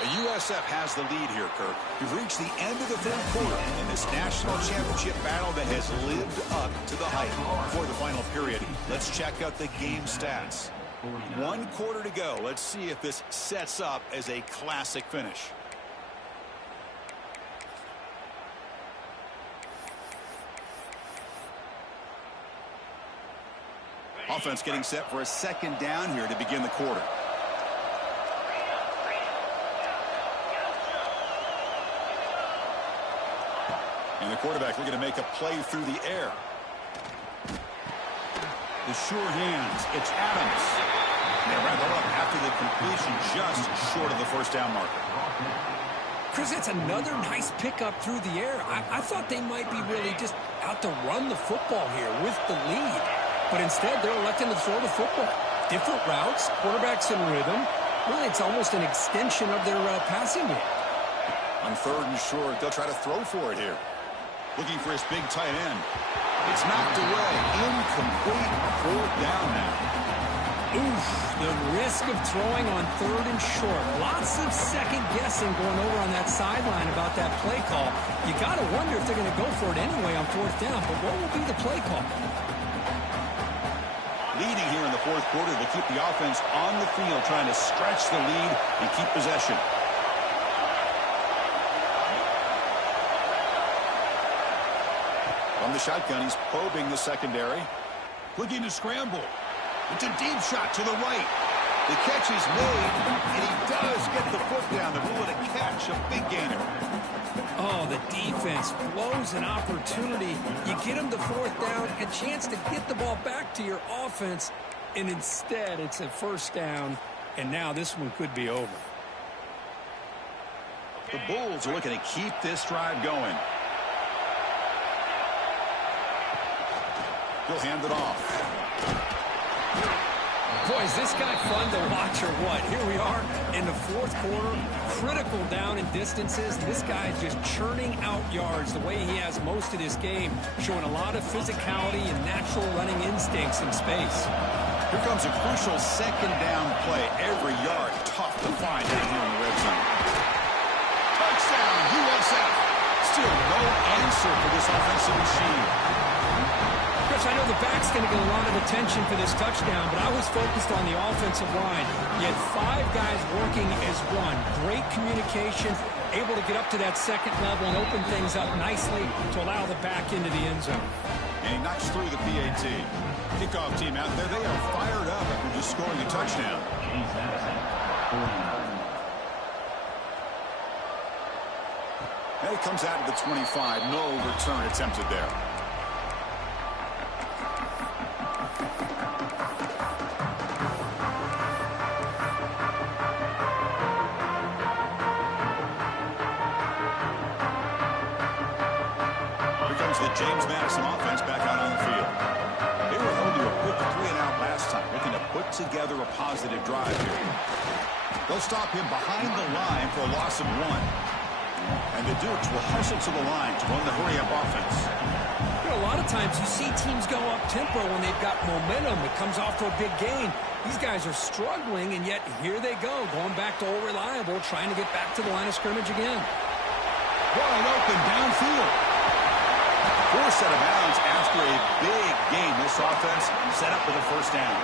The USF has the lead here, Kirk. We've reached the end of the third quarter in this national championship battle that has lived up to the hype. For the final period, let's check out the game stats. 1 quarter to go. Let's see if this sets up as a classic finish. Offense getting set for a second down here to begin the quarter. And the quarterback looking to make a play through the air. The sure hands. It's Adams. They wrap it up after the completion just short of the first down marker. Chris, it's another nice pickup through the air. I thought they might be really just out to run the football here with the lead. But instead, they're electing to throw the football. Different routes, quarterbacks in rhythm. Really, it's almost an extension of their passing game. On 3rd and short, they'll try to throw for it here. Looking for his big tight end. It's knocked away. Incomplete. 4th down now. Oof, the risk of throwing on 3rd and short. Lots of second guessing going over on that sideline about that play call. You got to wonder if they're going to go for it anyway on 4th down, but what will be the play call? Leading here in the 4th quarter to keep the offense on the field, trying to stretch the lead and keep possession. From the shotgun, he's probing the secondary. Looking to scramble. It's a deep shot to the right. The catch is made, and he does get the foot down to rule it a catch, a big gainer. Oh, the defense blows an opportunity. You get them to 4th down, a chance to get the ball back to your offense, and instead it's a 1st down, and now this one could be over. The Bulls are looking to keep this drive going. He'll hand it off. Boy, is this guy fun to watch or what? Here we are in the 4th quarter. Critical down and distances. This guy is just churning out yards the way he has most of this game, showing a lot of physicality and natural running instincts in space. Here comes a crucial second down play. Every yard tough to find down here in the red zone. Touchdown, USF. Still no answer for this offensive machine. Chris, I know the back's going to get a lot of attention for this touchdown, but I was focused on the offensive line. You had 5 guys working as one. Great communication, able to get up to that second level and open things up nicely to allow the back into the end zone. And he knocks through the PAT. Kickoff team out there, they are fired up after just scoring a touchdown. And it comes out of the 25. No return attempted there. James Madison offense back out on the field. They were held to a quick 3-and-out last time, looking to put together a positive drive here. They'll stop him behind the line for a loss of 1. And the Dukes will hustle to the line to run the hurry-up offense. You know, a lot of times you see teams go up-tempo when they've got momentum. It comes off for a big gain. These guys are struggling, and yet here they go, going back to old reliable, trying to get back to the line of scrimmage again. Wide open downfield. Forced out of bounds after a big game. This offense set up with a 1st down.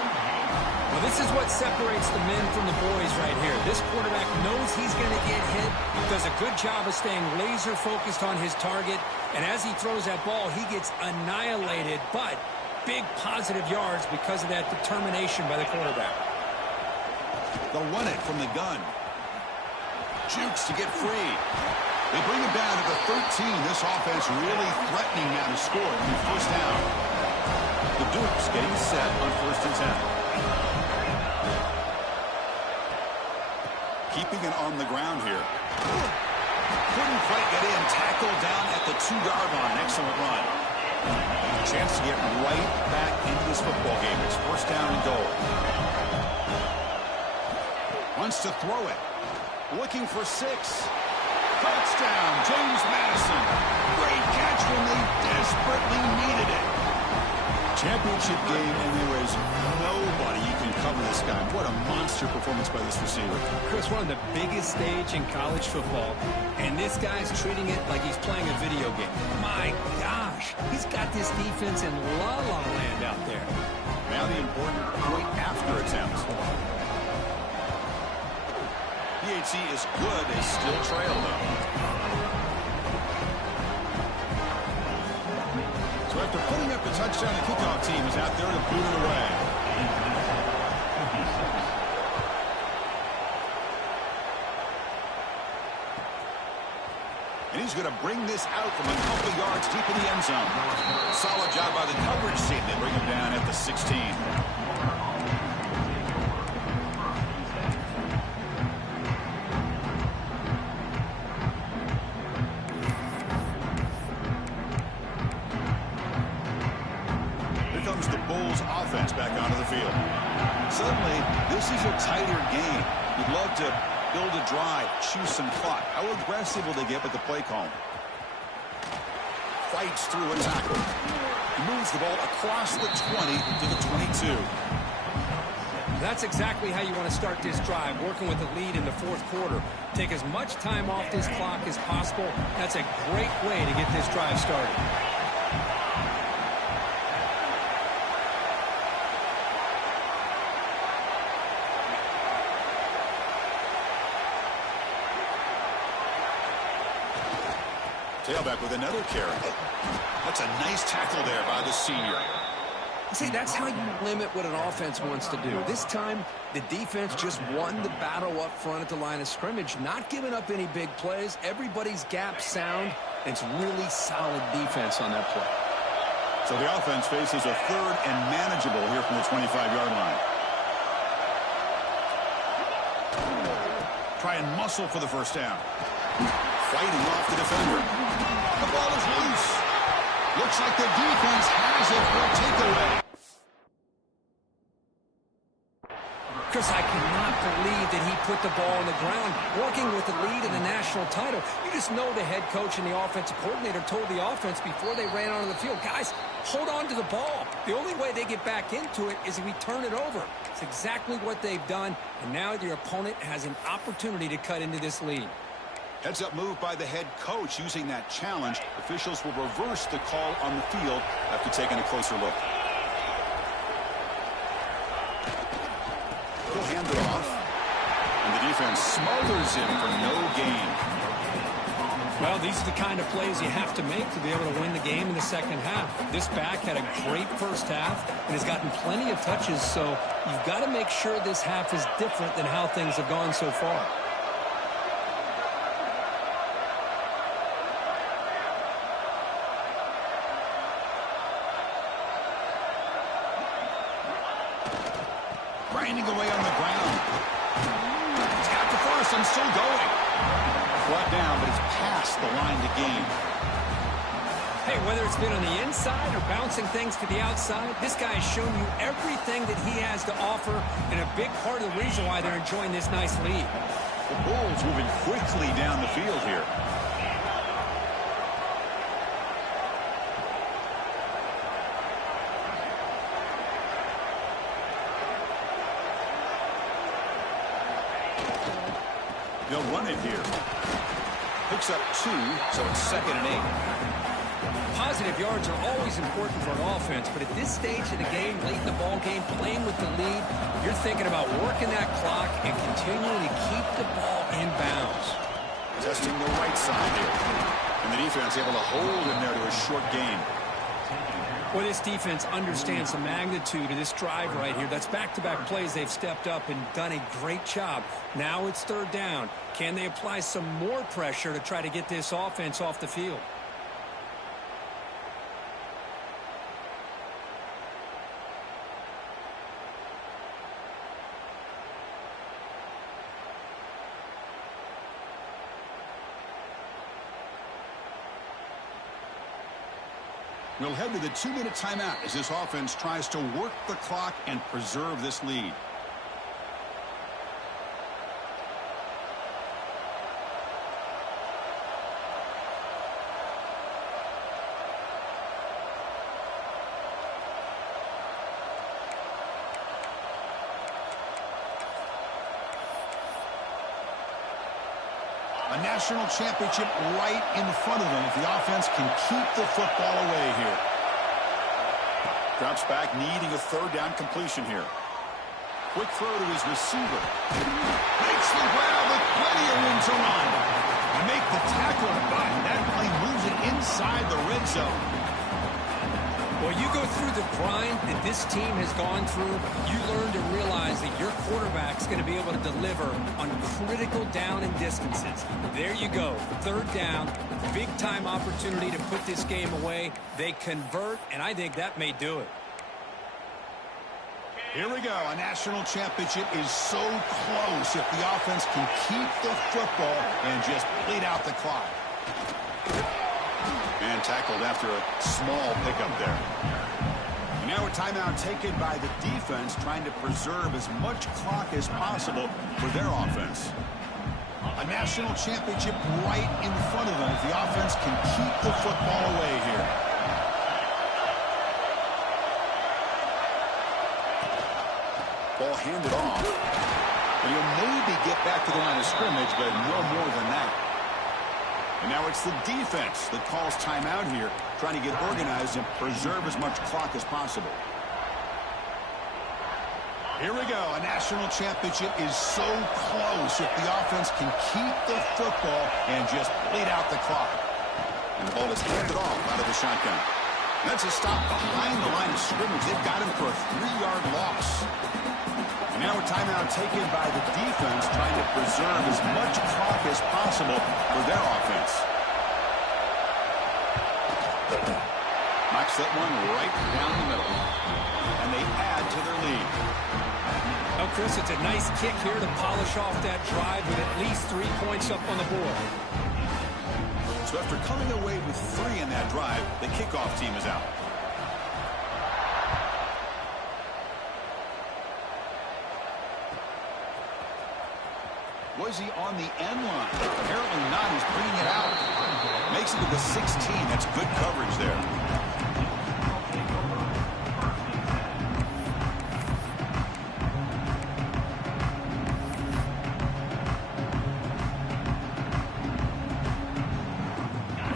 Well, this is what separates the men from the boys right here. This quarterback knows he's going to get hit, does a good job of staying laser focused on his target, and as he throws that ball, he gets annihilated, but big positive yards because of that determination by the quarterback. They'll run it from the gun. Jukes to get free. They bring him down to the 13. This offense really threatening now to score on the 1st down. The Dukes getting set on 1st and 10. Keeping it on the ground here. Couldn't quite get in. Tackled down at the 2-yard line. Excellent run. A chance to get right back into this football game. It's 1st down and goal. Wants to throw it. Looking for 6. Touchdown, James Madison. Great catch when they desperately needed it. Championship game, and there is nobody you can cover this guy. What a monster performance by this receiver. Chris, we're on the biggest stage in college football, and this guy's treating it like he's playing a video game. My gosh, he's got this defense in la-la land out there. Now the important point after attempt. PHC is good. They still trail, though. So after putting up a touchdown, the kickoff team is out there to boot it away. And he's going to bring this out from a couple yards deep in the end zone. Solid job by the coverage team. They bring him down at the 16. The Bulls offense back onto the field. Suddenly, this is a tighter game. You'd love to build a drive, choose some clock. How aggressive will they get with the play call? Fights through a tackle. Moves the ball across the 20 to the 22. That's exactly how you want to start this drive, working with the lead in the fourth quarter. Take as much time off this clock as possible. That's a great way to get this drive started. Tailback with another carry. That's a nice tackle there by the senior. See, that's how you limit what an offense wants to do. This time, the defense just won the battle up front at the line of scrimmage, not giving up any big plays. Everybody's gap sound. It's really solid defense on that play. So the offense faces a third and manageable here from the 25-yard line. Try and muscle for the first down. Fighting off the defender. The ball is loose. Looks like the defense has it for a takeaway. Chris, I cannot believe that he put the ball on the ground, working with the lead in the national title. You just know the head coach and the offensive coordinator told the offense before they ran onto the field, guys, hold on to the ball. The only way they get back into it is if we turn it over. It's exactly what they've done, and now your opponent has an opportunity to cut into this lead. Heads up move by the head coach using that challenge. Officials will reverse the call on the field after taking a closer look. He'll hand it off. And the defense smothers him for no gain. Well, these are the kind of plays you have to make to be able to win the game in the second half. This back had a great first half and has gotten plenty of touches, so you've got to make sure this half is different than how things have gone so far. Grinding away on the ground. He's got the first and still going. Brought down, but it's past the line to gain. Hey, whether it's been on the inside or bouncing things to the outside, this guy has shown you everything that he has to offer, and a big part of the reason why they're enjoying this nice lead. The Bulls moving quickly down the field here. They'll run it here. Picks up 2, so it's 2nd and 8. Positive yards are always important for an offense, but at this stage of the game, late in the ball game, playing with the lead, you're thinking about working that clock and continuing to keep the ball in bounds. Testing the right side here. And the defense able to hold him there to a short gain. Well, this defense understands the magnitude of this drive right here. That's back-to-back plays. They've stepped up and done a great job. Now it's third down. Can they apply some more pressure to try to get this offense off the field? We'll head to the 2-minute timeout as this offense tries to work the clock and preserve this lead. A national championship right in front of them if the offense can keep the football away here. Drops back, needing a third down completion here. Quick throw to his receiver. Makes the grab with plenty of room to run. And make the tackle, but that play moves it inside the red zone. Well, you go through the grind that this team has gone through, you learn to realize that your quarterback's going to be able to deliver on critical down and distances. There you go. Third down, big-time opportunity to put this game away. They convert, and I think that may do it. Here we go. A national championship is so close if the offense can keep the football and just bleed out the clock. And tackled after a small pickup there. And now a timeout taken by the defense, trying to preserve as much clock as possible for their offense. A national championship right in front of them if the offense can keep the football away here. Ball handed off. And he'll maybe get back to the line of scrimmage, but no more than that. And now it's the defense that calls timeout here, trying to get organized and preserve as much clock as possible. Here we go. A national championship is so close if the offense can keep the football and just bleed out the clock. And the ball is handed off out of the shotgun. That's a stop behind the line of scrimmage. They've got him for a 3-yard loss. And now a timeout taken by the defense, trying to preserve as much clock as possible for their offense. Knocks that one right down the middle. And they add to their lead. Oh, Chris, it's a nice kick here to polish off that drive with at least 3 points up on the board. So after coming away with 3 in that drive, the kickoff team is out. Was he on the end line? Apparently not. He's bringing it out. Makes it to the 16. That's good coverage there.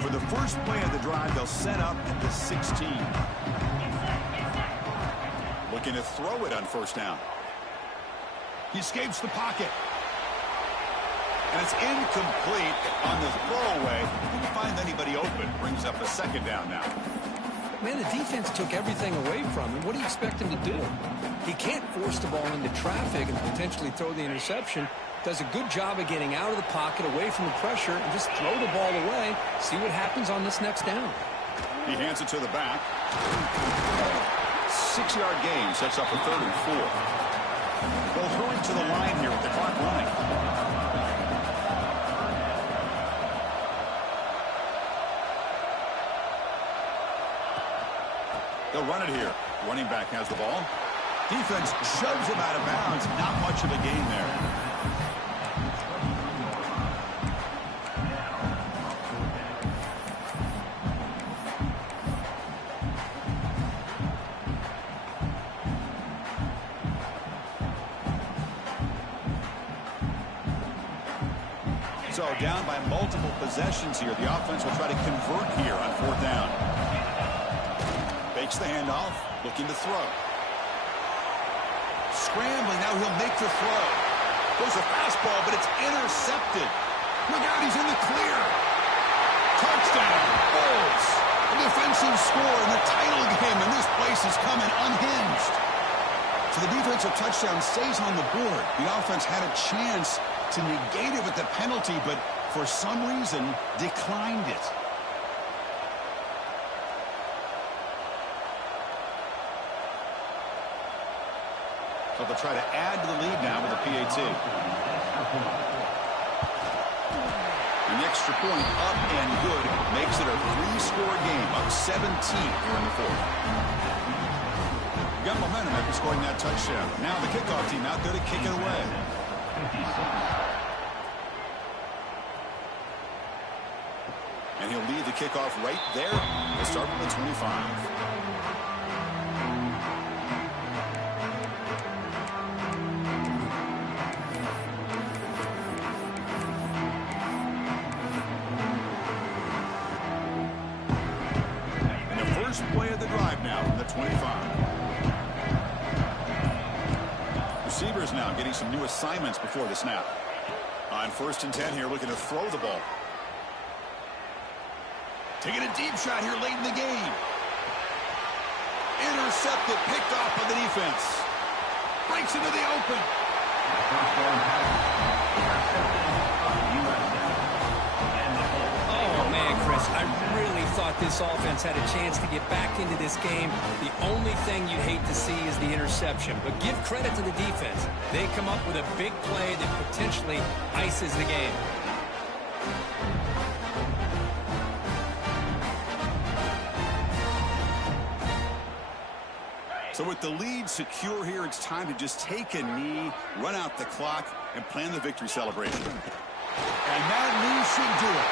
For the first play of the drive, they'll set up at the 16. Looking to throw it on first down. He escapes the pocket. And it's incomplete on the throwaway. Didn't find anybody open. Brings up a second down now. Man, the defense took everything away from him. What do you expect him to do? He can't force the ball into traffic and potentially throw the interception. Does a good job of getting out of the pocket, away from the pressure, and just throw the ball away. See what happens on this next down. He hands it to the back. 6-yard gain sets up a 3rd and 4. They'll hurry to the line here with the clock running. They'll run it here. Running back has the ball. Defense shoves him out of bounds. Not much of a gain there. So down by multiple possessions here. The offense will try to convert here on 4th down. Fakes the handoff, looking to throw. Scrambling, now he'll make the throw. Goes a fastball, but it's intercepted. Look out, he's in the clear. Touchdown, Bulls. A defensive score in the title game, and this place is coming unhinged. So the defensive touchdown stays on the board. The offense had a chance to negate it with the penalty, but for some reason declined it. So they'll try to add to the lead now with a PAT. An extra point up and good makes it a 3-score game, up 17 here in the 4th. Got momentum after scoring that touchdown. Now the kickoff team out there to kick it away. And he'll lead the kickoff right there. He'll start from the 25. First play of the drive now from the 25. Receivers now getting some new assignments before the snap. On 1st and 10 here, looking to throw the ball. Taking a deep shot here late in the game. Intercepted, picked off by the defense. Breaks into the open. Oh, man, Chris, I really thought this offense had a chance to get back into this game. The only thing you'd hate to see is the interception. But give credit to the defense. They come up with a big play that potentially ices the game. So with the lead secure here, it's time to just take a knee, run out the clock, and plan the victory celebration. And that knee should do it.